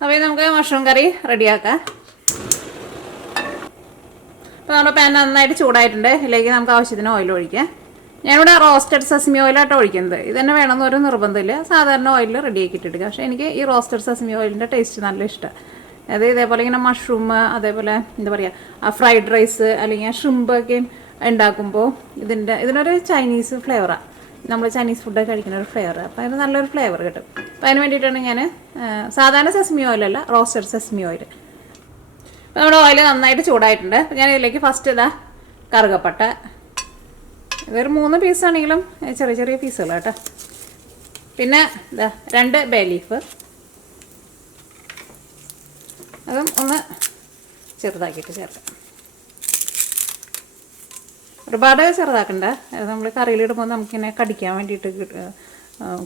അപ്പോൾ നമുക്ക് മഷ്റൂം കറി റെഡിയാക്കാം. അപ്പോൾ നമ്മുടെ പാൻ നന്നായിട്ട് ചൂടായിട്ടുണ്ട്. ഇതിലേക്ക് നമുക്ക് ആവശ്യത്തിന് ഓയിൽ ഒഴിക്കാം. ഞാനിവിടെ റോസ്റ്റഡ് സെസമി ഓയിലാട്ടോ ഒഴിക്കുന്നത്. ഇത് തന്നെ വേണമെന്നൊരു നിർബന്ധമില്ല. സാധാരണ ഓയിൽ റെഡിയാക്കിയിട്ടെടുക്കുക. പക്ഷേ എനിക്ക് ഈ റോസ്റ്റഡ് സെസമി ഓയിലിൻ്റെ ടേസ്റ്റ് നല്ല ഇഷ്ടമാണ്. അത് ഇതേപോലെ ഇങ്ങനെ മഷ്റൂം, അതേപോലെ എന്താ പറയുക, ഫ്രൈഡ് റൈസ് അല്ലെങ്കിൽ ഷ്രിമ്പൊക്കെ ഉണ്ടാക്കുമ്പോൾ ഇതിനൊരു ചൈനീസ് ഫ്ലേവറാണ്. നമ്മൾ ചൈനീസ് ഫുഡൊക്കെ കഴിക്കുന്ന ഒരു ഫ്ലേവർ. അപ്പോൾ അതിന് നല്ലൊരു ഫ്ലേവർ കിട്ടും. അപ്പോൾ അതിന് വേണ്ടിയിട്ടാണ് ഞാൻ സാധാരണ സെസമി ഓയിലല്ല, റോസ്റ്റഡ് സെസമി ഓയിൽ. അപ്പോൾ നമ്മുടെ ഓയിൽ നന്നായിട്ട് ചൂടായിട്ടുണ്ട്. അപ്പോൾ ഞാൻ ഇതിലേക്ക് ഫസ്റ്റ് കറുകപ്പട്ട, ഇതൊരു 3 പീസാണെങ്കിലും ചെറിയ ചെറിയ പീസുകൾ കേട്ടോ. പിന്നെ 2 ബേ ലീഫ്, അതും ഒന്ന് ചെറുതാക്കിയിട്ട് ചേർക്കാം. ഒരുപാട് ചെറുതാക്കണ്ട, നമ്മൾ കറിയിലിടുമ്പോൾ നമുക്കിങ്ങനെ കടിക്കാൻ വേണ്ടിയിട്ട്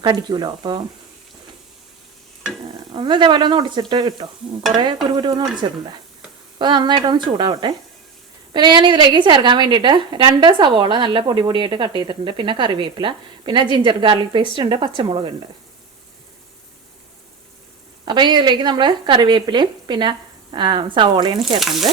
കടിക്കുമല്ലോ. അപ്പോൾ ഒന്ന് ഇതേപോലെ ഒന്ന് ഒടിച്ചിട്ട് ഇട്ടോ, കുറേ കുരുകുരു ഒന്ന് ഒടിച്ചിട്ടുണ്ട്. അപ്പോൾ നന്നായിട്ടൊന്ന് ചൂടാവട്ടെ. പിന്നെ ഞാൻ ഇതിലേക്ക് ചേർക്കാൻ വേണ്ടിയിട്ട് 2 സവോള നല്ല പൊടി പൊടിയായിട്ട് കട്ട് ചെയ്തിട്ടുണ്ട്. പിന്നെ കറിവേപ്പില, പിന്നെ ജിഞ്ചർ ഗാർലിക് പേസ്റ്റ് ഉണ്ട്, പച്ചമുളകുണ്ട്. അപ്പോൾ ഇതിലേക്ക് നമ്മൾ കറിവേപ്പിലയും പിന്നെ സവോളയാണ് ചേർക്കുന്നത്.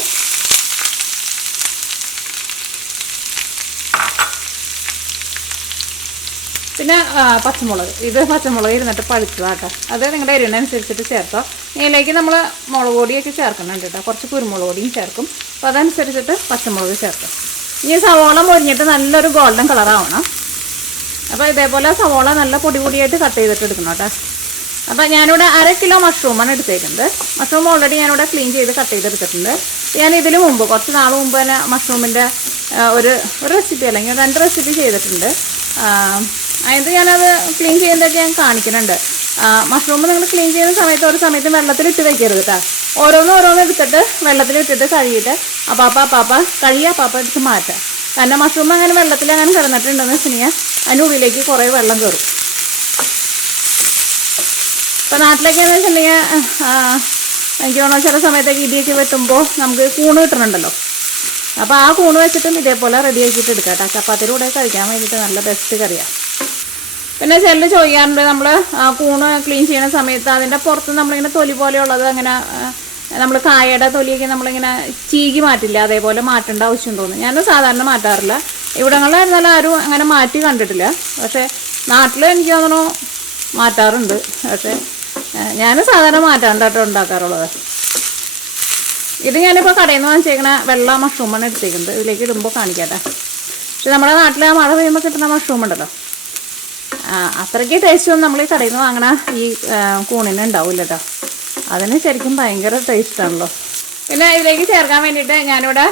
പിന്നെ പച്ചമുളക്, ഇത് പച്ചമുളക് ഇരുന്നിട്ട് പഴുത്തതാട്ടോ. അത് നിങ്ങളുടെ എരിവിനനുസരിച്ചിട്ട് ചേർത്തോ. ഇതിലേക്ക് നമ്മൾ മുളക് പൊടിയൊക്കെ ചേർക്കുന്നുണ്ട് കേട്ടോ, കുറച്ച് കുരുമുളക് പൊടിയും ചേർക്കും. അപ്പോൾ അതനുസരിച്ചിട്ട് പച്ചമുളക് ചേർക്കും. ഇനി സവോള മൊരിഞ്ഞിട്ട് നല്ലൊരു ഗോൾഡൻ കളറാവണം. അപ്പോൾ ഇതേപോലെ സവോള നല്ല പൊടി പൊടിയായിട്ട് കട്ട് ചെയ്തിട്ട് എടുക്കണം കേട്ടോ. അപ്പോൾ ഞാനിവിടെ 1/2 കിലോ മഷ്റൂമാണ് എടുത്തേക്കുന്നത്. മഷ്റൂം ഓൾറെഡി ഞാനിവിടെ ക്ലീൻ ചെയ്ത് കട്ട് ചെയ്തെടുത്തിട്ടുണ്ട്. ഞാൻ ഇതിന് മുമ്പ് കുറച്ച് നാൾ മുമ്പ് തന്നെ മഷ്റൂമിൻ്റെ ഒരു റെസിപ്പി അല്ലെങ്കിൽ 2 റെസിപ്പി ചെയ്തിട്ടുണ്ട്. അതിന് ഞാനത് ക്ലീൻ ചെയ്യുന്നതൊക്കെ ഞാൻ കാണിക്കുന്നുണ്ട്. മഷ്റൂം നിങ്ങൾ ക്ലീൻ ചെയ്യുന്ന സമയത്ത് ഒരു സമയത്ത് വെള്ളത്തിലിട്ട് വെക്കരുത് കേട്ടോ. ഓരോന്ന് എടുത്തിട്ട് വെള്ളത്തിലിട്ടിട്ട് കഴുകിയിട്ട് അപ്പാപ്പ എടുത്ത് മാറ്റാം. കാരണം മഷ്റൂം അങ്ങനെ വെള്ളത്തിൽ അങ്ങനെ കിടന്നിട്ടുണ്ടെന്ന് വെച്ചിട്ടുണ്ടെങ്കിൽ അതിനുള്ളിലേക്ക് കുറേ വെള്ളം കയറും. ഇപ്പോൾ നാട്ടിലേക്കെന്ന് വെച്ചിട്ടുണ്ടെങ്കിൽ എനിക്ക് തോന്നുന്നു ചില സമയത്തേക്ക് ഇടിയൊക്കെ വെട്ടുമ്പോൾ നമുക്ക് കൂണ് കിട്ടുന്നുണ്ടല്ലോ. അപ്പോൾ ആ കൂണ് വെച്ചിട്ടും ഇതേപോലെ റെഡിയാക്കിയിട്ട് എടുക്കാം കേട്ടോ. ചപ്പാത്തിയുടെ കൂടെ കഴിക്കാൻ വേണ്ടിയിട്ട് നല്ല ബെസ്റ്റ് കറിയാണ്. പിന്നെ ചിലർ ചോദിക്കാറുണ്ട്, നമ്മൾ കൂണ് ക്ലീൻ ചെയ്യുന്ന സമയത്ത് അതിൻ്റെ പുറത്ത് നമ്മളിങ്ങനെ തൊലി പോലെയുള്ളത് അങ്ങനെ നമ്മൾ കായയുടെ തൊലിയൊക്കെ നമ്മളിങ്ങനെ ചീകി മാറ്റില്ല, അതേപോലെ മാറ്റേണ്ട ആവശ്യം തോന്നുന്നു. ഞാൻ സാധാരണ മാറ്റാറില്ല. ഇവിടങ്ങളിലായിരുന്നാലും ആരും അങ്ങനെ മാറ്റി കണ്ടിട്ടില്ല. പക്ഷേ നാട്ടിൽ എനിക്ക് തോന്നുന്നു മാറ്റാറുണ്ട്. പക്ഷേ ഞാൻ സാധാരണ മാറ്റാണ്ട് കേട്ടോ ഉണ്ടാക്കാറുള്ളത്. ഇത് ഞാനിപ്പോൾ കടയിൽ നിന്ന് വാങ്ങിച്ചേക്കണ വെള്ള മഷ്റൂമാണ് എടുത്തേക്കുന്നത്. ഇതിലേക്ക് ഇടുമ്പോൾ കാണിക്കാട്ടെ. പക്ഷെ നമ്മുടെ നാട്ടിൽ ആ മഴ പെയ്യുമ്പോൾ കിട്ടുന്ന മഷ്റൂം ഉണ്ടല്ലോ, അത്രയ്ക്ക് ടേസ്റ്റൊന്നും നമ്മൾ ഈ കടയിൽ നിന്ന് വാങ്ങണ ഈ കൂണിന് ഉണ്ടാവില്ല കേട്ടോ. അതിന് ശരിക്കും ഭയങ്കര ടേസ്റ്റാണല്ലോ. പിന്നെ ഇതിലേക്ക് ചേർക്കാൻ വേണ്ടിയിട്ട് ഞാനിവിടെ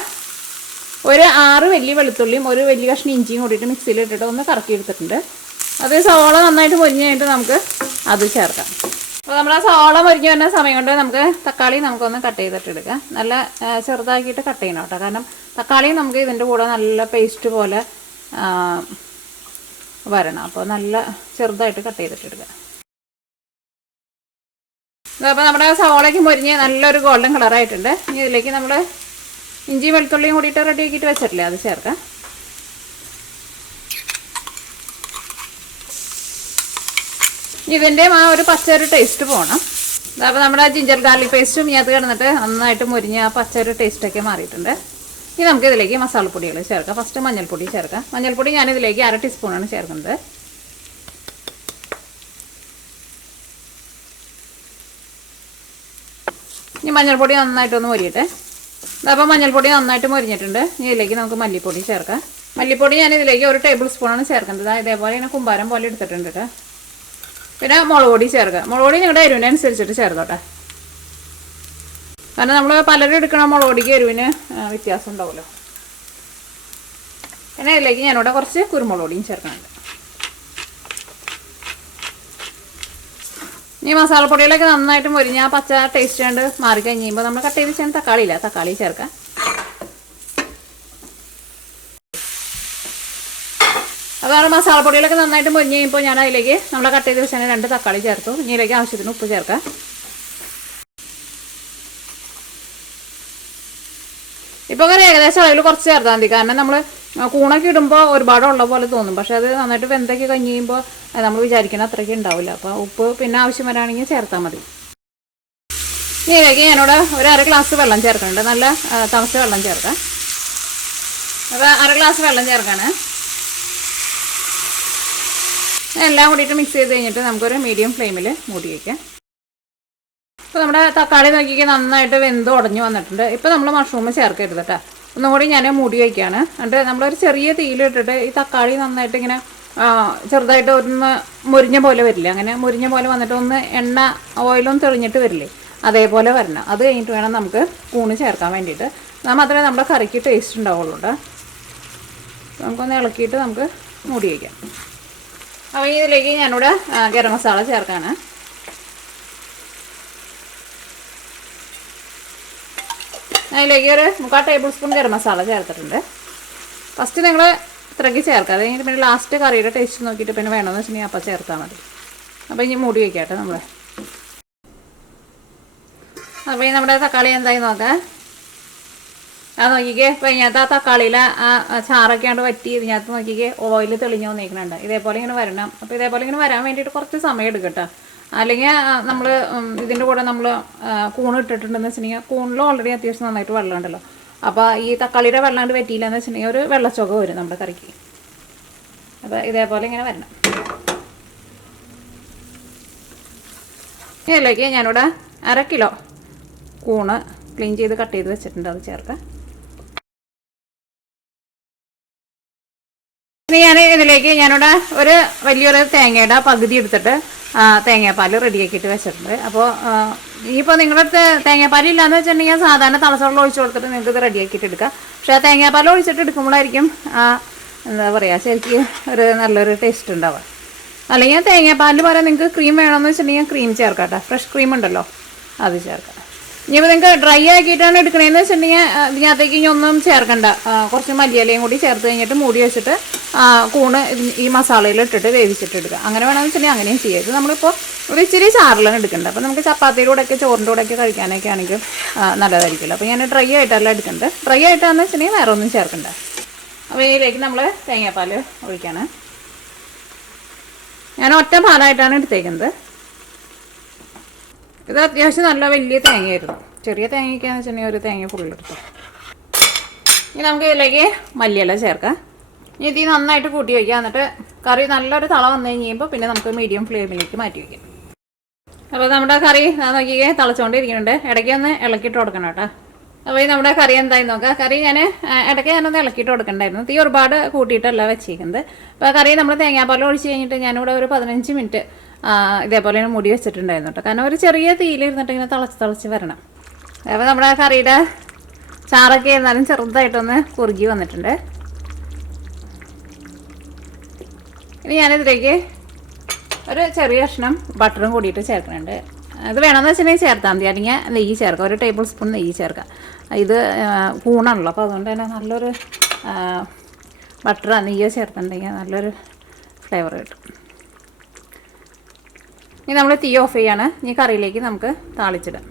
ഒരു 6 വലിയ വെളുത്തുള്ളിയും ഒരു വലിയ കഷ്ണം ഇഞ്ചിയും കൂടിയിട്ട് മിക്സിയിൽ ഇട്ടിട്ട് ഒന്ന് കറക്കി എടുത്തിട്ടുണ്ട്. അത് സവോള നന്നായിട്ട് പൊരിഞ്ഞ് കഴിഞ്ഞിട്ട് നമുക്ക് അത് ചേർക്കാം. അപ്പോൾ നമ്മൾ ആ സവോള പൊരിഞ്ഞ് വരുന്ന സമയം കൊണ്ട് നമുക്ക് തക്കാളി നമുക്കൊന്ന് കട്ട് ചെയ്തിട്ട് എടുക്കാം. നല്ല ചെറുതാക്കിയിട്ട് കട്ട് ചെയ്യണം കേട്ടോ. കാരണം തക്കാളി നമുക്ക് ഇതിൻ്റെ കൂടെ നല്ല പേസ്റ്റ് പോലെ വരണം. അപ്പോൾ നല്ല ചെറുതായിട്ട് കട്ട് ചെയ്തിട്ട് എടുക്കാം. അപ്പോൾ നമ്മുടെ സവോളയ്ക്ക് പൊരിഞ്ഞ് നല്ലൊരു ഗോൾഡൻ കളറായിട്ടുണ്ട്. ഇനി ഇതിലേക്ക് നമ്മൾ ഇഞ്ചി വെളുത്തുള്ളിയും കൂടിയിട്ട് റെഡിയാക്കിയിട്ട് വെച്ചിട്ടില്ലേ, അത് ചേർക്കാം. ഇതിൻ്റെയും ആ ഒരു പച്ചൊരു ടേസ്റ്റ് പോകണം. അപ്പോൾ നമ്മുടെ ജിഞ്ചർ ഗാർലിക് പേസ്റ്റും അത് കിടന്നിട്ട് നന്നായിട്ട് മുരിഞ്ഞ് ആ പച്ചൊരു ടേസ്റ്റൊക്കെ മാറിയിട്ടുണ്ട്. ഇനി നമുക്ക് ഇതിലേക്ക് മസാലപ്പൊടികൾ ചേർക്കാം. ഫസ്റ്റ് മഞ്ഞൾപ്പൊടി ചേർക്കാം. മഞ്ഞൾപ്പൊടി ഞാനിതിലേക്ക് 1/2 ടീസ്പൂണാണ് ചേർക്കുന്നത്. ഇനി മഞ്ഞൾപ്പൊടി നന്നായിട്ടൊന്ന് മൊരിയട്ടെ. അപ്പോൾ മഞ്ഞൾപ്പൊടി നന്നായിട്ട് മൊരിഞ്ഞിട്ടുണ്ട്. ഇനി ഇതിലേക്ക് നമുക്ക് മല്ലിപ്പൊടി ചേർക്കാം. മല്ലിപ്പൊടി ഞാനിതിലേക്ക് 1 ടേബിൾ സ്പൂണാണ് ചേർക്കുന്നത്. ഇതേപോലെ ഇങ്ങനെ കുമ്പാരം പോലെ എടുത്തിട്ടുണ്ട് കേട്ടോ. പിന്നെ മുളക് പൊടി ചേർക്കുക. മുളക് പൊടി നിങ്ങളുടെ എരിവിനനുസരിച്ചിട്ട് ചേർത്തോട്ടെ. കാരണം നമ്മൾ പലരും എടുക്കണ മുളക് പൊടിക്ക് എരിവിന് വ്യത്യാസം ഉണ്ടാവുമല്ലോ. പിന്നെ ഇതിലേക്ക് ഞാനിവിടെ കുറച്ച് കുരുമുളക് പൊടിയും ചേർക്കുന്നുണ്ട്. ഇനി മസാലപ്പൊടികളൊക്കെ നന്നായിട്ട് മൊരിഞ്ഞ് ആ പച്ച ടേസ്റ്റ് കണ്ട് മാറിക്കഴിഞ്ഞ് കഴിയുമ്പോൾ നമ്മൾ കട്ട് ചെയ്ത് വെച്ചാൽ തക്കാളി ചേർക്കാം. അതാണ് മസാലപ്പൊടികളൊക്കെ നന്നായിട്ട് മൊരിഞ്ഞ് കഴിയുമ്പോൾ ഞാൻ അതിലേക്ക് നമ്മൾ കട്ട് ചെയ്ത് വെച്ചാൽ 2 തക്കാളി ചേർത്തു. ഇനി ഇതിലേക്ക് ആവശ്യത്തിന് ഉപ്പ് ചേർക്കാം. ഇപ്പോൾ അങ്ങനെ ഏകദേശം അളവിൽ കുറച്ച് ചേർത്താൽ മതി. കാരണം നമ്മൾ കൂണൊക്കെ ഇടുമ്പോൾ ഒരുപാടുള്ള പോലെ തോന്നും. പക്ഷേ അത് നന്നായിട്ട് വെന്തൊക്കെ കഴിഞ്ഞ് കഴിയുമ്പോൾ നമ്മൾ വിചാരിക്കുന്ന അത്രയ്ക്ക് ഉണ്ടാവില്ല. അപ്പോൾ ഉപ്പ് പിന്നെ ആവശ്യം വരാണെങ്കിൽ ചേർത്താൽ മതി. ഇതിലേക്ക് ഞാനിവിടെ ഒരു അര ഗ്ലാസ് വെള്ളം ചേർക്കുന്നുണ്ട്. നല്ല തിളച്ച വെള്ളം ചേർക്കാം. അപ്പോൾ അര ഗ്ലാസ് വെള്ളം ചേർക്കാണ്. എല്ലാം കൂടിയിട്ട് മിക്സ് ചെയ്ത് കഴിഞ്ഞിട്ട് നമുക്കൊരു മീഡിയം ഫ്ലെയിമിൽ മൂടി വയ്ക്കാം. ഇപ്പോൾ നമ്മുടെ തക്കാളി നോക്കിയൊക്കെ നന്നായിട്ട് വെന്ത് ഉടഞ്ഞു വന്നിട്ടുണ്ട്. ഇപ്പോൾ നമ്മൾ മഷ്റൂം ചേർക്കരുത് കേട്ടോ. ഒന്നും കൂടി ഞാൻ മൂടി വയ്ക്കുകയാണ്. എന്നിട്ട് നമ്മളൊരു ചെറിയ തീയിലിട്ടിട്ട് ഈ തക്കാളി നന്നായിട്ട് ഇങ്ങനെ ചെറുതായിട്ട് ഒന്ന് മുരിഞ്ഞ പോലെ വരില്ലേ, അങ്ങനെ മുരിഞ്ഞ പോലെ വന്നിട്ട് ഒന്ന് എണ്ണ ഓയിലൊന്നും തെളിഞ്ഞിട്ട് വരില്ലേ, അതേപോലെ വരണം. അത് കഴിഞ്ഞിട്ട് വേണം നമുക്ക് കൂണ് ചേർക്കാൻ വേണ്ടിയിട്ട്. എന്നാൽ മാത്രമേ നമ്മുടെ കറിക്ക് ടേസ്റ്റ് ഉണ്ടാവുള്ളൂ കേട്ടോ. നമുക്കൊന്ന് ഇളക്കിയിട്ട് നമുക്ക് മൂടി വയ്ക്കാം. അപ്പോൾ ഇതിലേക്ക് ഞാനിവിടെ ഗരം മസാല ചേർക്കാണ്. അതിലേക്ക് ഒരു 3/4 ടേബിൾ സ്പൂൺ ഗരം മസാല ചേർത്തിട്ടുണ്ട്. ഫസ്റ്റ് നിങ്ങൾ ഇത്രയ്ക്ക് ചേർക്കുക. അത് കഴിഞ്ഞിട്ട് പിന്നെ ലാസ്റ്റ് കറിയുടെ ടേസ്റ്റ് നോക്കിയിട്ട് പിന്നെ വേണമെന്ന് വെച്ചിട്ടുണ്ടെങ്കിൽ അപ്പം ചേർത്താൽ മതി. അപ്പോൾ ഇനി മൂടി വയ്ക്കാട്ടെ നമ്മൾ. അപ്പോൾ ഈ നമ്മുടെ തക്കാളി എന്തായി നോക്കാം. അത് നോക്കിക്കേ. ഇപ്പോൾ ഇതിനകത്ത് ആ തക്കാളിയിലെ ആ ചാറൊക്കെ ആണ്ട് വറ്റി ഇതിനകത്ത് നോക്കിക്കേ ഓയിൽ തെളിഞ്ഞ് വന്നിരിക്കുന്നുണ്ട്. ഇതേപോലെ ഇങ്ങനെ വരണം. അപ്പോൾ ഇതേപോലെ ഇങ്ങനെ വരാൻ വേണ്ടിയിട്ട് കുറച്ച് സമയം എടുക്കട്ടോ. അല്ലെങ്കിൽ നമ്മൾ ഇതിൻ്റെ കൂടെ നമ്മൾ കൂണ് ഇട്ടിട്ടുണ്ടെന്ന് വെച്ചിട്ടുണ്ടെങ്കിൽ കൂണിലും ഓൾറെഡി അത്യാവശ്യം നന്നായിട്ട് വെള്ളം ഉണ്ടല്ലോ. അപ്പോൾ ഈ തക്കാളിയുടെ വെള്ളം കൊണ്ട് പറ്റിയില്ലെന്ന് വെച്ചിട്ടുണ്ടെങ്കിൽ ഒരു വെള്ളച്ചൊക വരും നമ്മുടെ കറിക്ക്. അപ്പോൾ ഇതേപോലെ ഇങ്ങനെ വരണം. ഇതിലേക്ക് ഞാനിവിടെ 1/2 കിലോ കൂണ് ക്ലീൻ ചെയ്ത് കട്ട് ചെയ്ത് വെച്ചിട്ടുണ്ട്. അത് ചേർക്കാം. ഇനി ഇതിലേക്ക് ഞാനിവിടെ ഒരു വലിയൊരു തേങ്ങയുടെ പകുതി എടുത്തിട്ട് തേങ്ങാപ്പാൽ റെഡിയാക്കിയിട്ട് വെച്ചിട്ടുണ്ട്. അപ്പോൾ ഇനിയിപ്പോൾ നിങ്ങളുടെ തേങ്ങാപ്പാൽ ഇല്ലയെന്ന് വെച്ചിട്ടുണ്ടെങ്കിൽ സാധാരണ തളച്ചുവെള്ളം ഒഴിച്ച് കൊടുത്തിട്ട് നിങ്ങൾക്ക് ഇത് റെഡിയാക്കിയിട്ട് എടുക്കാം. പക്ഷേ ആ തേങ്ങാപ്പാൽ ഒഴിച്ചിട്ട് എടുക്കുമ്പോഴായിരിക്കും എന്താ പറയുക ശരിക്കും ഒരു നല്ലൊരു ടേസ്റ്റ് ഉണ്ടാവുക. അല്ലെങ്കിൽ തേങ്ങാപ്പാലിന് പകരം നിങ്ങൾക്ക് ക്രീം വേണമെന്ന് വെച്ചിട്ടുണ്ടെങ്കിൽ ക്രീം ചേർക്കാം കേട്ടോ. ഫ്രഷ് ക്രീം ഉണ്ടല്ലോ, അത് ചേർക്കാം. ഇനിയിപ്പോൾ നിങ്ങൾക്ക് ഡ്രൈ ആക്കിയിട്ടാണ് എടുക്കണതെന്ന് വെച്ചിട്ടുണ്ടെങ്കിൽ ഇതിനകത്തേക്ക് ഇനി ഒന്നും ചേർക്കണ്ട. കുറച്ച് മല്ലിയിലയും കൂടി ചേർത്ത് കഴിഞ്ഞിട്ട് മൂടി വെച്ചിട്ട് കൂണ് ഈ മസാലയിൽ ഇട്ടിട്ട് വേവിച്ചിട്ട് എടുക്കുക. അങ്ങനെ വേണമെന്ന് വെച്ചിട്ടുണ്ടെങ്കിൽ അങ്ങനെയും ചെയ്യാം. ഇത് നമ്മളിപ്പോൾ ഒരു ഇച്ചിരി ചാറിലാണ് എടുക്കേണ്ടത്. അപ്പോൾ നമുക്ക് ചപ്പാത്തിയുടെ കൂടെയൊക്കെ ചോറിൻ്റെ കൂടെയൊക്കെ കഴിക്കാനൊക്കെ ആണെങ്കിൽ നല്ലതായിരിക്കുമല്ലോ. അപ്പോൾ ഞാൻ ഡ്രൈ ആയിട്ടല്ല എടുക്കേണ്ടത്. ഡ്രൈ ആയിട്ടാണെന്ന് വെച്ചിട്ടുണ്ടെങ്കിൽ വേറെ ഒന്നും ചേർക്കണ്ട. അപ്പോൾ ഇതിലേക്ക് നമ്മൾ തേങ്ങാപ്പാൽ ഒഴിക്കുകയാണ്. ഞാൻ ഒറ്റ പാലായിട്ടാണ് എടുത്തേക്കുന്നത്. ഇത് അത്യാവശ്യം നല്ല വലിയ തേങ്ങയായിരുന്നു. ചെറിയ തേങ്ങയ്ക്കാന്ന് വെച്ചിട്ടുണ്ടെങ്കിൽ ഒരു തേങ്ങ ഫുള്ളെടുത്തു. ഇനി നമുക്ക് ഇതിലേക്ക് മല്ലിയില ചേർക്കാം. ഇനി ഇത് നന്നായിട്ട് കൂട്ടി വയ്ക്കുക. എന്നിട്ട് കറി നല്ലൊരു തള വന്നു കഴിയുമ്പോൾ പിന്നെ നമുക്ക് മീഡിയം ഫ്ലെയിമിലേക്ക് മാറ്റി വയ്ക്കാം. അപ്പോൾ നമ്മുടെ കറി നോക്കിക്കേ തിളച്ചുകൊണ്ടിരിക്കുന്നുണ്ട്. ഇടയ്ക്ക് ഒന്ന് ഇളക്കിയിട്ട് കൊടുക്കണം കേട്ടോ. അപ്പോൾ ഈ നമ്മുടെ കറി എന്തായി നോക്കാം. കറി ഇടയ്ക്ക് ഞാനൊന്ന് ഇളക്കിയിട്ട് കൊടുക്കണ്ടായിരുന്നു. തീ ഒരുപാട് കൂട്ടിയിട്ടല്ല വെച്ചിരിക്കുന്നത്. അപ്പോൾ കറി നമ്മൾ തേങ്ങാപ്പാൽ ഒഴിച്ച് കഴിഞ്ഞിട്ട് ഞാനിവിടെ ഒരു 15 മിനിറ്റ് ഇതേപോലെ മുടി വെച്ചിട്ടുണ്ടായിരുന്നു കേട്ടോ. കാരണം ഒരു ചെറിയ തീയിലിരുന്നിട്ട് ഇങ്ങനെ തിളച്ച് വരണം. അപ്പോൾ നമ്മുടെ കറിയുടെ ചാറൊക്കെ ഇരുന്നാലും ചെറുതായിട്ടൊന്ന് കുറുകി വന്നിട്ടുണ്ട്. ഇനി ഞാനിതിലേക്ക് ഒരു ചെറിയ കഷ്ണം ബട്ടറും കൂടിയിട്ട് ചേർക്കുന്നുണ്ട്. അത് വേണമെന്ന് വെച്ചിട്ടുണ്ടെങ്കിൽ ചേർത്താൽ മതി. അല്ലെങ്കിൽ നെയ്യ് ചേർക്കാം. ഒരു ടേബിൾ സ്പൂൺ നെയ്യ് ചേർക്കാം. ഇത് കൂണാണല്ലോ, അപ്പോൾ അതുകൊണ്ട് തന്നെ നല്ലൊരു ബട്ടറോ നെയ്യോ ചേർത്തിട്ടുണ്ടെങ്കിൽ നല്ലൊരു ഫ്ലേവർ കിട്ടും. ഇനി നമ്മൾ തീ ഓഫ് ചെയ്യാണ്. ഇനി കറിയിലേക്ക് നമുക്ക് താളിച്ചിടാം.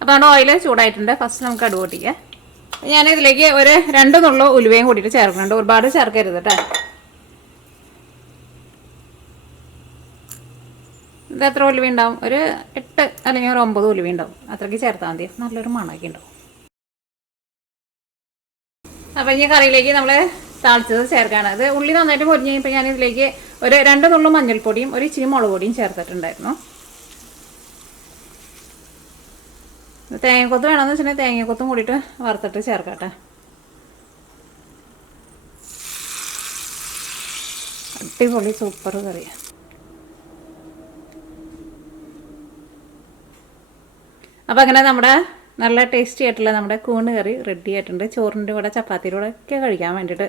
അപ്പോൾ നമ്മുടെ ഓയിൽ ചൂടായിട്ടുണ്ട്. ഫസ്റ്റ് നമുക്ക് കടുക് പൊട്ടിക്കാം. ഞാനിതിലേക്ക് ഒരു 2 നുള്ളു ഉലുവയും കൂടിയിട്ട് ചേർക്കുന്നുണ്ട്. ഒരുപാട് ചേർക്കരുത് കേട്ടോ. ഇത് എത്ര ഉലുവ ഉണ്ടാവും? ഒരു 8 അല്ലെങ്കിൽ ഒരു 9 ഉലുവ ഉണ്ടാവും. അത്രയ്ക്ക് ചേർത്താൽ മതി. നല്ലൊരു മണമൊക്കെ ഉണ്ടാവും. അപ്പോൾ ഇനി കറിയിലേക്ക് നമ്മൾ താളിച്ചത് ചേർക്കുകയാണ്. അത് ഉള്ളി നന്നായിട്ട് പൊരിഞ്ഞ് കഴിഞ്ഞപ്പോൾ ഞാനിതിലേക്ക് ഒരു 2 നുള്ളു മഞ്ഞൾപ്പൊടിയും ഒരു ഇച്ചിരി മുളക് പൊടിയും ചേർത്തിട്ടുണ്ടായിരുന്നു. തേങ്ങക്കൊത്ത് വേണമെന്ന് വെച്ചിട്ടുണ്ടെങ്കിൽ തേങ്ങക്കൊത്തും കൂടിയിട്ട് വറുത്തിട്ട് ചേർക്കട്ടെ. അടിപൊളി സൂപ്പർ കറിയാണ്. അപ്പോൾ അങ്ങനെ നമ്മുടെ നല്ല ടേസ്റ്റി ആയിട്ടുള്ള നമ്മുടെ കൂണ് കറി റെഡി ആയിട്ടുണ്ട്. ചോറിൻ്റെ കൂടെ ചപ്പാത്തിയുടെ കൂടെ ഒക്കെ കഴിക്കാൻ വേണ്ടിയിട്ട്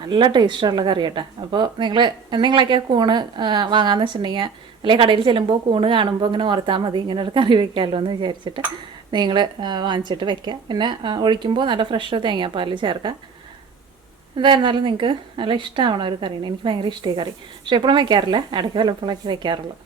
നല്ല ടേസ്റ്റുള്ള കറി കേട്ടോ. അപ്പോൾ നിങ്ങളൊക്കെ കൂണ് വാങ്ങാമെന്ന് വെച്ചിട്ടുണ്ടെങ്കിൽ അല്ലെങ്കിൽ കടയിൽ ചെല്ലുമ്പോൾ കൂണ് കാണുമ്പോൾ ഇങ്ങനെ ഓർത്താൽ മതി, ഇങ്ങനെ ഒരു കറി വെക്കാമല്ലോ എന്ന് വിചാരിച്ചിട്ട് നിങ്ങൾ വാങ്ങിച്ചിട്ട് വെക്കുക. പിന്നെ ഒഴിക്കുമ്പോൾ നല്ല ഫ്രഷ് തേങ്ങാപ്പാൽ ചേർക്കുക. എന്തായിരുന്നാലും നിങ്ങൾക്ക് നല്ല ഇഷ്ടമാവണ ഒരു കറിയാണ്. എനിക്ക് ഭയങ്കര ഇഷ്ടമായി കറി. പക്ഷേ എപ്പോഴും വെക്കാറില്ല, ഇടയ്ക്ക് വല്ലപ്പോഴൊക്കെ വെക്കാറുള്ളൂ.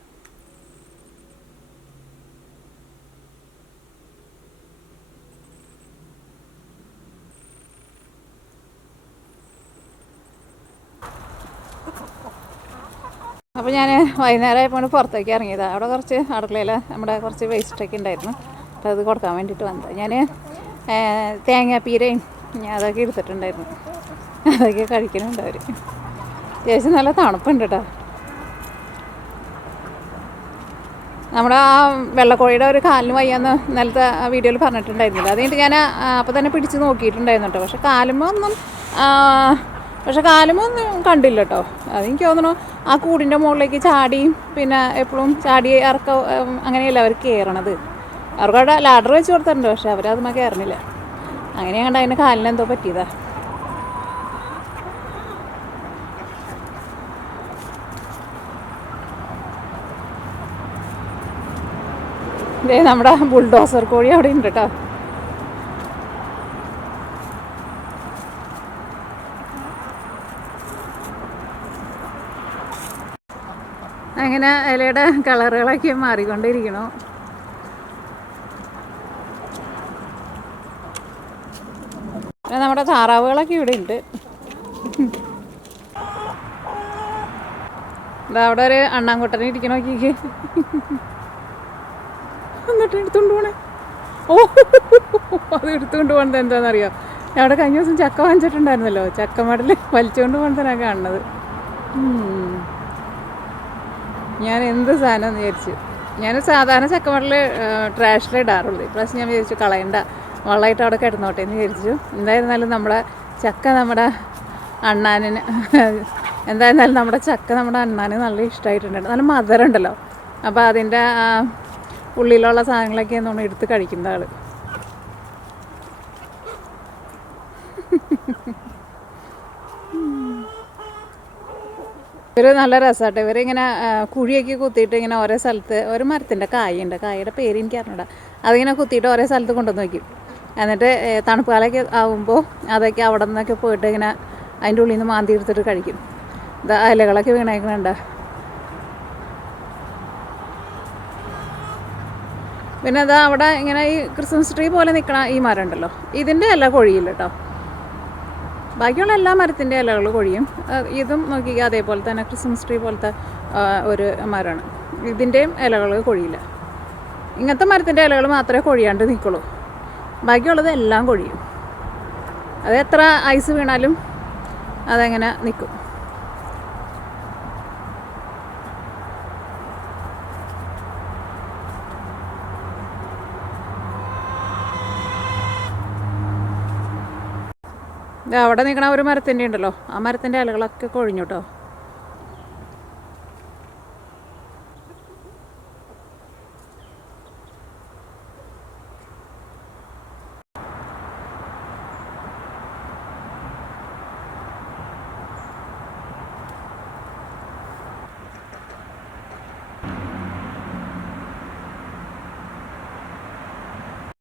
അപ്പോൾ ഞാൻ വൈകുന്നേരമായപ്പോൾ പുറത്തേക്ക് ഇറങ്ങിയതാണ്. അവിടെ കുറച്ച് അടുക്കളയിൽ നമ്മുടെ കുറച്ച് വേസ്റ്റൊക്കെ ഉണ്ടായിരുന്നു. അപ്പോൾ അത് കൊടുക്കാൻ വേണ്ടിയിട്ട് വന്നത്. ഞാൻ തേങ്ങാപ്പീരയും അതൊക്കെ എടുത്തിട്ടുണ്ടായിരുന്നു. അതൊക്കെ കഴിക്കുന്നുണ്ട് അവർ. അത്യാവശ്യം നല്ല തണുപ്പുണ്ട് കേട്ടോ. നമ്മുടെ ആ വെള്ളക്കോഴിയുടെ ഒരു കാലിന് വയ്യാന്ന് ഇന്നലത്തെ വീഡിയോയിൽ പറഞ്ഞിട്ടുണ്ടായിരുന്നില്ല. അത് കഴിഞ്ഞിട്ട് ഞാൻ അപ്പോൾ തന്നെ പിടിച്ച് നോക്കിയിട്ടുണ്ടായിരുന്നു കേട്ടോ. പക്ഷെ കാലുമൊന്നും കണ്ടില്ല കേട്ടോ. അതെനിക്ക് തോന്നണു ആ കൂടിൻ്റെ മുകളിലേക്ക് ചാടിയും പിന്നെ എപ്പോഴും ചാടി അങ്ങനെയല്ല അവർ കയറണത്. അവർക്കവിടെ ലാഡർ വെച്ച് കൊടുത്തിട്ടുണ്ട്, പക്ഷെ അവരതുമ്മ കയറണില്ല. അങ്ങനെ കണ്ട അതിൻ്റെ കാലിനെന്തോ പറ്റിയതാ. ഇതേ നമ്മുടെ ബുൾഡോസർ കോഴി അവിടെ ഉണ്ട് കേട്ടോ. അങ്ങനെ ഇലയുടെ കളറുകളൊക്കെ മാറിക്കൊണ്ടിരിക്കണു. നമ്മുടെ താറാവുകളൊക്കെ ഇവിടെ ഉണ്ട്. അവിടെ ഒരു അണ്ണാൻകുട്ടനെ ഇരിക്കണ നോക്കിക്ക്. എന്നിട്ട് എടുത്തുകൊണ്ട് പോണേ. ഓ, അത് എടുത്തുകൊണ്ട് പോകണത് എന്താണെന്നറിയാം. അവിടെ കഴിഞ്ഞ ദിവസം ചക്ക വാങ്ങിച്ചിട്ടുണ്ടായിരുന്നല്ലോ, ചക്ക മടൽ വലിച്ചുകൊണ്ട് പോകണതിനാണ് കാണുന്നത്. ഞാൻ എന്ത് സാധനം എന്ന് വിചാരിച്ചു. ഞാൻ സാധാരണ ചക്കമടൽ ട്രാഷിലിടാറുള്ളൂ. ഇപ്രാവശ്യം ഞാൻ വിചാരിച്ചു കളയണ്ട, വെള്ളമായിട്ട് അവിടെ കിടന്നോട്ടെ എന്ന് വിചാരിച്ചു. എന്തായിരുന്നാലും നമ്മുടെ ചക്ക നമ്മുടെ അണ്ണാനിന് നല്ല ഇഷ്ടമായിട്ടുണ്ട്. നല്ല മധുരം ഉണ്ടല്ലോ. അപ്പോൾ അതിൻ്റെ ഉള്ളിലുള്ള സാധനങ്ങളൊക്കെ നമ്മൾ എടുത്ത് കഴിക്കുന്ന ആൾ. ഇവർ നല്ല രസമാട്ടെ. ഇവരിങ്ങനെ കുഴിയൊക്കെ കുത്തിയിട്ട് ഇങ്ങനെ ഓരോ സ്ഥലത്ത് ഒരു മരത്തിൻ്റെ കായുണ്ട്, കായയുടെ പേര് എനിക്ക് അറിഞ്ഞൂടാ. അതിങ്ങനെ കുത്തിയിട്ട് ഓരോ സ്ഥലത്ത് കൊണ്ടുവന്ന് വയ്ക്കും. എന്നിട്ട് തണുപ്പ് കാലമൊക്കെ ആകുമ്പോൾ അതൊക്കെ അവിടെ നിന്നൊക്കെ പോയിട്ട് ഇങ്ങനെ അതിൻ്റെ ഉള്ളിൽ നിന്ന് മാന്തി എടുത്തിട്ട് കഴിക്കും. ഇത് ഇലകളൊക്കെ വീണേക്കണുണ്ട്. പിന്നെ അതാ അവിടെ ഇങ്ങനെ ഈ ക്രിസ്മസ് ട്രീ പോലെ നിൽക്കണ ഈ മരം ഉണ്ടല്ലോ, ഇതിൻ്റെ ഇല കൊഴിയില്ല കേട്ടോ. ബാക്കിയുള്ള എല്ലാ മരത്തിൻ്റെ ഇലകൾ കൊഴിയും. ഇതും നോക്കി അതേപോലെ തന്നെ ക്രിസ്മസ് ട്രീ പോലത്തെ ഒരു മരമാണ്. ഇതിൻ്റെയും ഇലകൾ കൊഴിയില്ല. ഇങ്ങനത്തെ മരത്തിൻ്റെ ഇലകൾ മാത്രമേ കൊഴിയാണ്ട് നിൽക്കുള്ളൂ. ബാക്കിയുള്ളത് എല്ലാം കൊഴിയും. അത് എത്ര ഐസ് വീണാലും അതങ്ങനെ നിൽക്കും. അവിടെ നിൽക്കണ ഒരു മരത്തിൻ്റെ ഉണ്ടല്ലോ, ആ മരത്തിൻ്റെ ഇലകളൊക്കെ കൊഴിഞ്ഞു കേട്ടോ.